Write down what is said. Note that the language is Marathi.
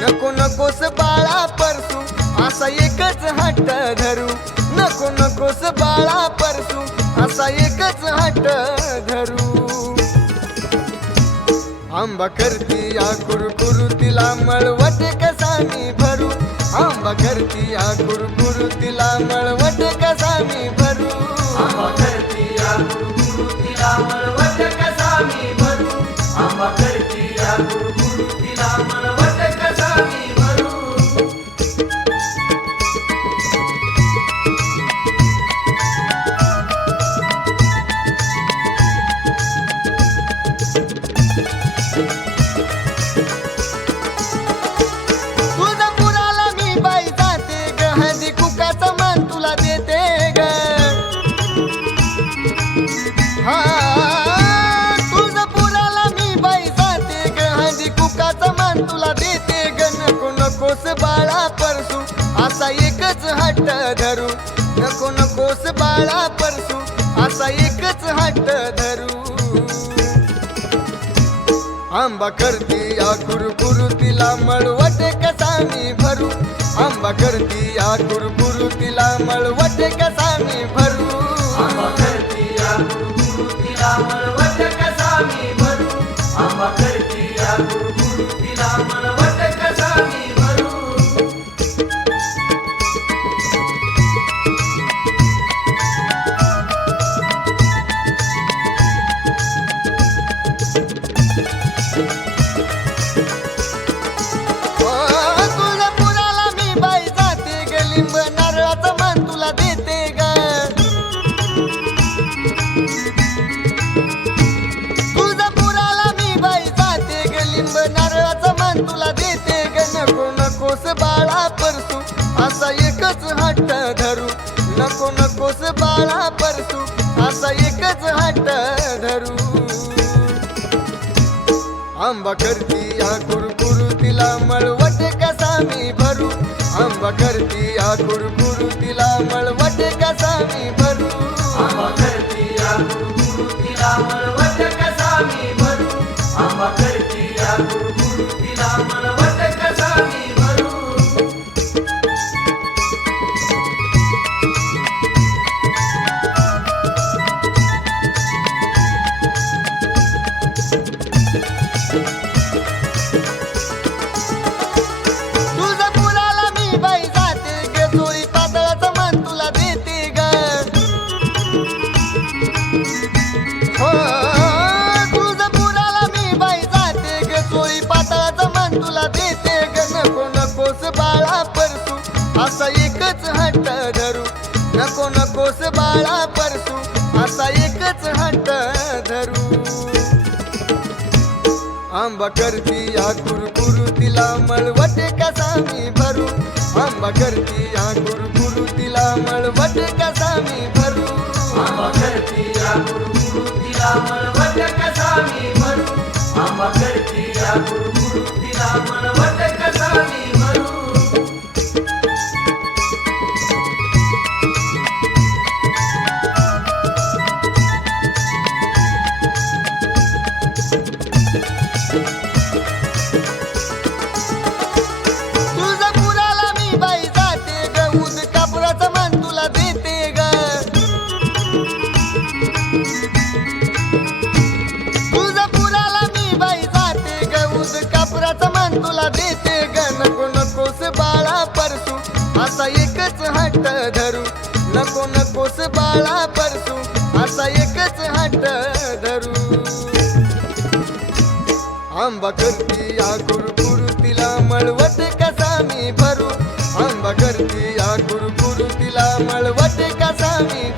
नको नकोस बाळा परसू असा एकच हट्ट धरू, नको नकोस बाळा परसू असा एकच हट्ट धरू. आंबा करती या कुरकुरू तिला मळवट कसा मी भरू, आंबा करती या कुरकुरू तिला मळवट कसा मी भरू. आंबा करती या कुरकुरू तिला मळवट कसा मी भरू, आंबा करती या कुरकुरू तिला मळवट कसा मी भरू. तुळजापुराला मी बाई जाते ग, हळदी कुकाचा मान तुला देते ग. हा तुळजापुराला मी बाई जाते ग, हळदी कुकाचा मान तुला देते ग. नको नकोस बाळा परसू असा एकच हट्ट धरू, नको नकोस बाळा परसू असा एकच हट्ट धरू. आंबा करती या कुरकुरू तिला मळवट कसा मी भरू, आंबा करती या कुरकुरू तिला मळवट कसा मी भरू. आंबा करती या कुरकुरू तिला मळवट कसा मी भरू, आंबा करती या कुरकुरू तिला मळवट कसा मी भरू. तुळजापुराला मी बाई जाते ग, लिंब नारळाचा मान तुला देते ग. तुळजापुराला मी बाई जाते ग, लिंब नारळाचा मान तुला देते ग. नको नकोस बाळा परसू असा एकच हट्ट धरू, नको नकोस बाळा परसू असा एकच हट्ट धरू. आंबा करती या कुरकुरू तिला मळवट कसा मी भरू, आंबा करती या कुरकुरू तिला मळवट कसा मी भरू. आंबा करती या कुरकुरू तिला मळवट कसा मी भरू, आंबा करती या कुरकुरू तिला मळवट कसा मी भरू. तुळजापुराला मी बाई जाते ग, चोळी पातळाचा मान तुला देते ग. हो तुळजापुराला मी बाई जाते ग, चोळी पातळाचा मान तुला देते ग. नको नकोस बाळा परसू असा एकच हट्ट धरू, नको नकोस बाळा परसू असा एकच हट्ट धरू. आंबा करती या कुरकुरू तिला मळवट कसा मी भरू, आंबा करती या कुरकुरू तिला मळवट कसा मी भरू. आंबा करती या कुरकुरू तिला मळवट कसा मी भरू, आंबा करती या कुरकुरू तिला मळवट कसा मी भरू. तुळजापुराला मी बाई जाते ग, ऊद कापराचा मान तुला देते ग. तुळजापुराला मी बाई जाते ग, ऊद कापराचा मान तुला देते ग. नको नकोस बाळा परसू असा एकच हट्ट धरू, नको नकोस बाळा परसू असा एकच हट्ट धरू. आंबा करती या कुरकुरू तिला मळवट कसा मी भरू, आंबा करती या कुरकुरू तिला मळवट कसा मी